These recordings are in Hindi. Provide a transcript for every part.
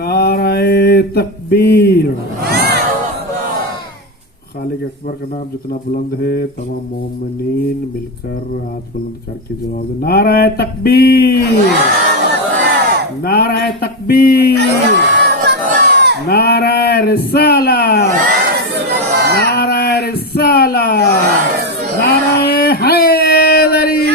नारे तकबीर। खालिक अकबर का नाम जितना बुलंद है, तमाम मोमिनीन मिलकर हाथ बुलंद करके जवाब दे: नारे तकबीर, नारे तकबीर, नारे रिसालत, नारे रिसालत, नारे हैदरी,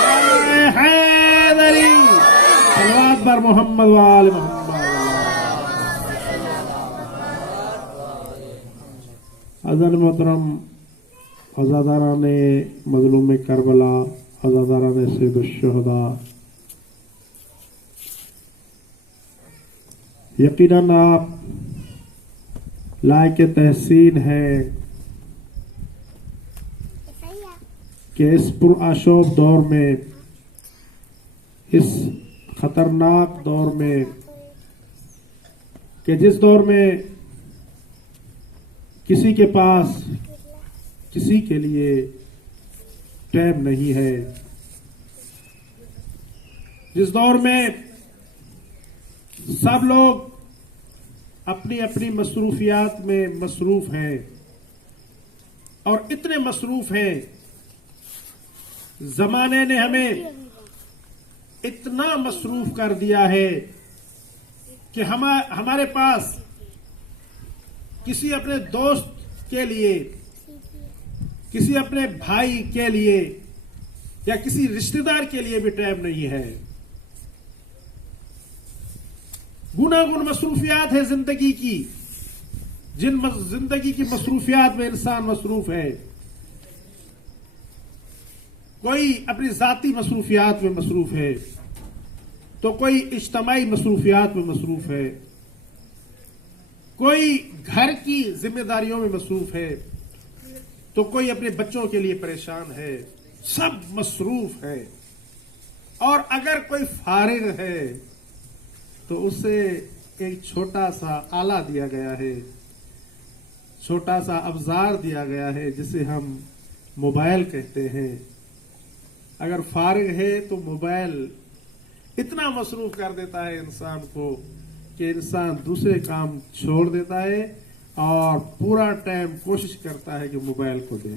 नारे हैदरी। सल्लल्लाहु बर मोहम्मद व आले मोहम्मद। अज़ान मोहतरम, अज़ादाराने मज़लूम करबला, अज़ादाराने सैयदुश्शुहदा, यकीनन आप लायक तहसीन है कि इस पुरआशोब दौर में, इस खतरनाक दौर में, कि जिस दौर में किसी के पास किसी के लिए टाइम नहीं है, जिस दौर में सब लोग अपनी अपनी मसरूफियात में मसरूफ हैं, और इतने मसरूफ हैं, जमाने ने हमें इतना मसरूफ कर दिया है कि हमारे पास किसी अपने दोस्त के लिए, किसी अपने भाई के लिए या किसी रिश्तेदार के लिए भी टाइम नहीं है। गुनागुन मसरूफियात है जिंदगी की, जिंदगी की मसरूफियात में इंसान मसरूफ है। कोई अपनी जाती मसरूफियात में मसरूफ है, तो कोई इज्तमाई मसरूफियात में मसरूफ है, कोई घर की जिम्मेदारियों में मसरूफ है, तो कोई अपने बच्चों के लिए परेशान है। सब मसरूफ है। और अगर कोई फारिग है तो उसे एक छोटा सा आला दिया गया है, छोटा सा अवजार दिया गया है, जिसे हम मोबाइल कहते हैं। अगर फारिग है तो मोबाइल इतना मसरूफ कर देता है इंसान को कि इंसान दूसरे काम छोड़ देता है और पूरा टाइम कोशिश करता है कि मोबाइल को दे।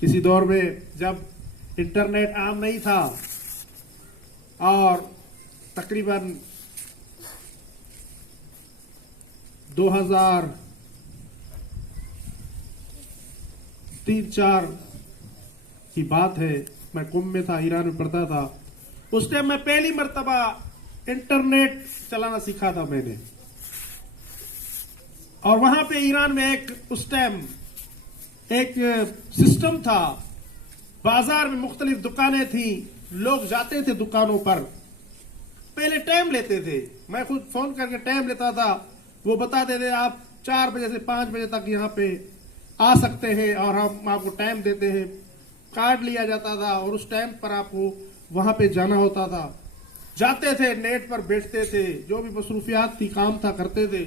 किसी दौर में जब इंटरनेट आम नहीं था और तकरीबन 2003-04 की बात है, मैं कुंभ में था, ईरान में पढ़ता था। उस टाइम मैं पहली मर्तबा इंटरनेट चलाना सीखा था मैंने। और वहां पे ईरान में उस टाइम एक सिस्टम था, बाजार में मुख्तलिफ दुकानें थी, लोग जाते थे दुकानों पर पहले टाइम लेते थे, मैं खुद फोन करके टाइम लेता था, वो बताते थे आप 4 बजे से 5 बजे तक यहाँ पे आ सकते हैं और हम आपको टाइम देते हैं। कार्ड लिया जाता था और उस टाइम पर आपको वहां पे जाना होता था। जाते थे, नेट पर बैठते थे, जो भी मसरूफियात थी, काम था, करते थे।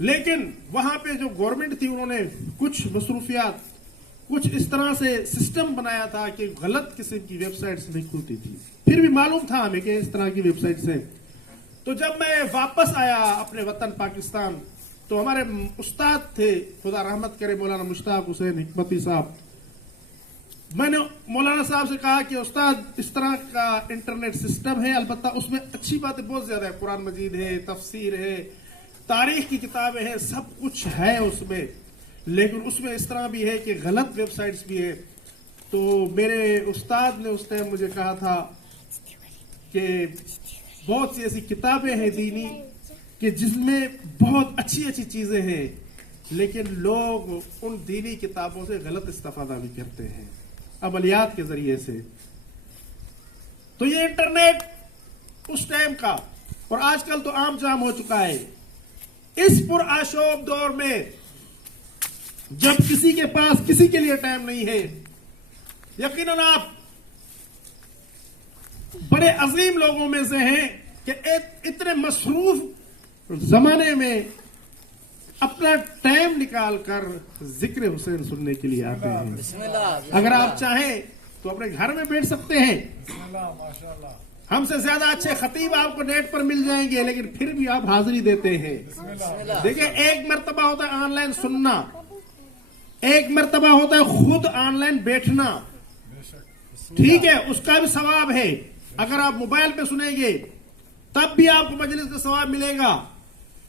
लेकिन वहां पे जो गवर्नमेंट थी उन्होंने कुछ मसरूफियात कुछ इस तरह से सिस्टम बनाया था कि गलत किस्म की वेबसाइट्स नहीं खुलती थी। फिर भी मालूम था हमें कि इस तरह की वेबसाइट्स हैं। तो जब मैं वापस आया अपने वतन पाकिस्तान, तो हमारे उस्ताद थे, खुदा रहमत करे, मौलाना मुश्ताक हुसैन हिकमती साहब। मैंने मौलाना साहब से कहा कि उस्ताद इस तरह का इंटरनेट सिस्टम है, अलबत्ता उसमें अच्छी बातें बहुत ज्यादा है, कुरान मजीद है, तफसीर है, तारीख की किताबें हैं, सब कुछ है उसमें, लेकिन उसमें इस तरह भी है कि गलत वेबसाइट्स भी है। तो मेरे उस्ताद ने उस टाइम मुझे कहा था कि बहुत सी ऐसी किताबें हैं दीनी कि जिसमें बहुत अच्छी अच्छी चीजें हैं, लेकिन लोग उन दीनी किताबों से गलत इस्तेफादा भी करते हैं अमलियात के जरिए से। तो ये इंटरनेट उस टाइम का और आजकल तो आम जाम हो चुका है। इस पुरआशोब दौर में जब किसी के पास किसी के लिए टाइम नहीं है, यकीनन आप बड़े अजीम लोगों में से हैं कि इतने मसरूफ जमाने में अपना टाइम निकालकर जिक्र हुसैन सुनने के लिए आते हैं। अगर आप चाहें तो अपने घर में बैठ सकते हैं। हमसे ज्यादा अच्छे खतीब आपको नेट पर मिल जाएंगे, लेकिन फिर भी आप हाजिरी देते हैं। देखिए, एक मर्तबा होता है ऑनलाइन सुनना, एक मर्तबा होता है खुद ऑनलाइन बैठना। ठीक है, उसका भी सवाब है। अगर आप मोबाइल पे सुनेंगे तब भी आपको मजलिस का सवाब मिलेगा,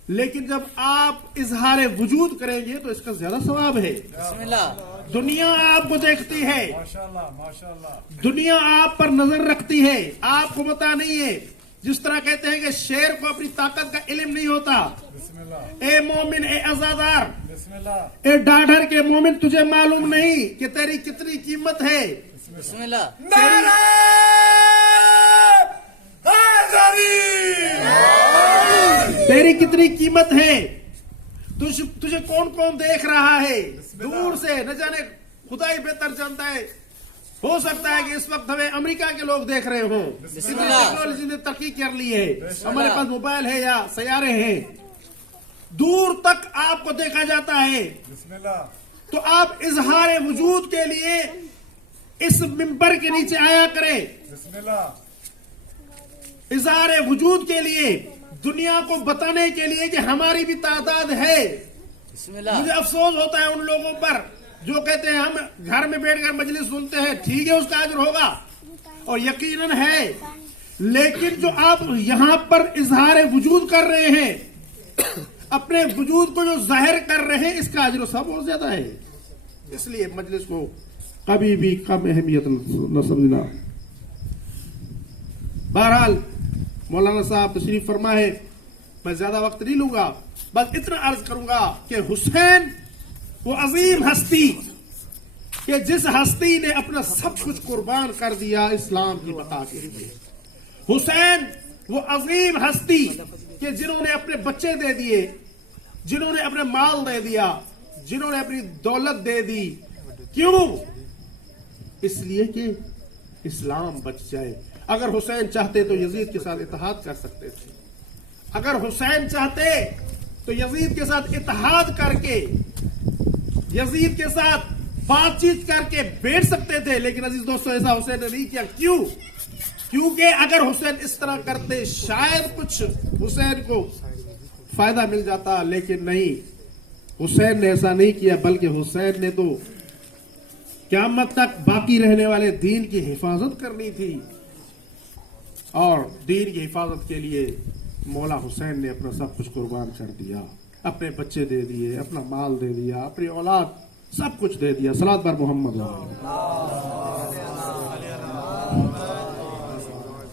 लेकिन जब आप इजहार वजूद करेंगे तो इसका ज्यादा सवाब है। दुनिया आपको देखती है, दुनिया आप पर नजर रखती है, आपको पता नहीं है। जिस तरह कहते हैं कि शेर को अपनी ताकत का इल्म नहीं होता। ए मोमिन, ए आजादार, ए डाढ़र के मोमिन, तुझे मालूम नहीं कि तेरी कितनी कीमत है। तेरी कितनी कीमत है, तुझे कौन कौन देख रहा है दूर से, न जाने खुदा ही बेहतर जानता है। हो सकता है कि इस वक्त हमें अमेरिका के लोग देख रहे हों, टेक्नोलॉजी ने तरक्की कर ली है, हमारे पास मोबाइल है या सैयारे हैं, दूर तक आपको देखा जाता है। तो आप इजहार वजूद के लिए इस मिंबर के नीचे आया करें, इजहार वजूद के लिए, दुनिया को बताने के लिए कि हमारी भी तादाद है। मुझे अफसोस होता है उन लोगों पर जो कहते हैं हम घर में बैठकर मजलिस सुनते हैं, ठीक है, उसका अजर होगा और यकीनन है, लेकिन जो आप यहां पर इजहार वजूद कर रहे हैं, अपने वजूद को जो जाहिर कर रहे हैं, इसका अजर सब बहुत ज्यादा है। इसलिए मजलिस को कभी भी कम अहमियत न समझना। बहरहाल मौलाना साहब तशरीफ फरमा है, मैं ज्यादा वक्त नहीं लूंगा, बस इतना अर्ज करूंगा कि हुसैन वो अजीम हस्ती कि जिस हस्ती ने अपना सब कुछ कुर्बान कर दिया इस्लाम की बता के लिए। हुसैन वो अजीम हस्ती कि जिन्होंने अपने बच्चे दे दिए, जिन्होंने अपने माल दे दिया, जिन्होंने अपनी दौलत दे दी। क्यों? इसलिए कि इस्लाम बच जाए। अगर हुसैन चाहते तो यजीद के साथ इत्तेहाद कर सकते थे, अगर हुसैन चाहते तो यजीद के साथ इत्तेहाद करके, यजीद के साथ बातचीत करके बैठ सकते थे, लेकिन अजीज दोस्तों ऐसा हुसैन ने नहीं किया। क्यों? क्योंकि अगर हुसैन इस तरह करते शायद कुछ हुसैन को फायदा मिल जाता, लेकिन नहीं, हुसैन ने ऐसा नहीं किया, बल्कि हुसैन ने तो क़यामत तक बाकी रहने वाले दीन की हिफाजत करनी थी, और दीन की हिफाजत के लिए मौला हुसैन ने अपना सब कुछ कुर्बान कर दिया, अपने बच्चे दे दिए, अपना माल दे दिया, अपनी औलाद सब कुछ दे दिया। सलात पर मोहम्मद।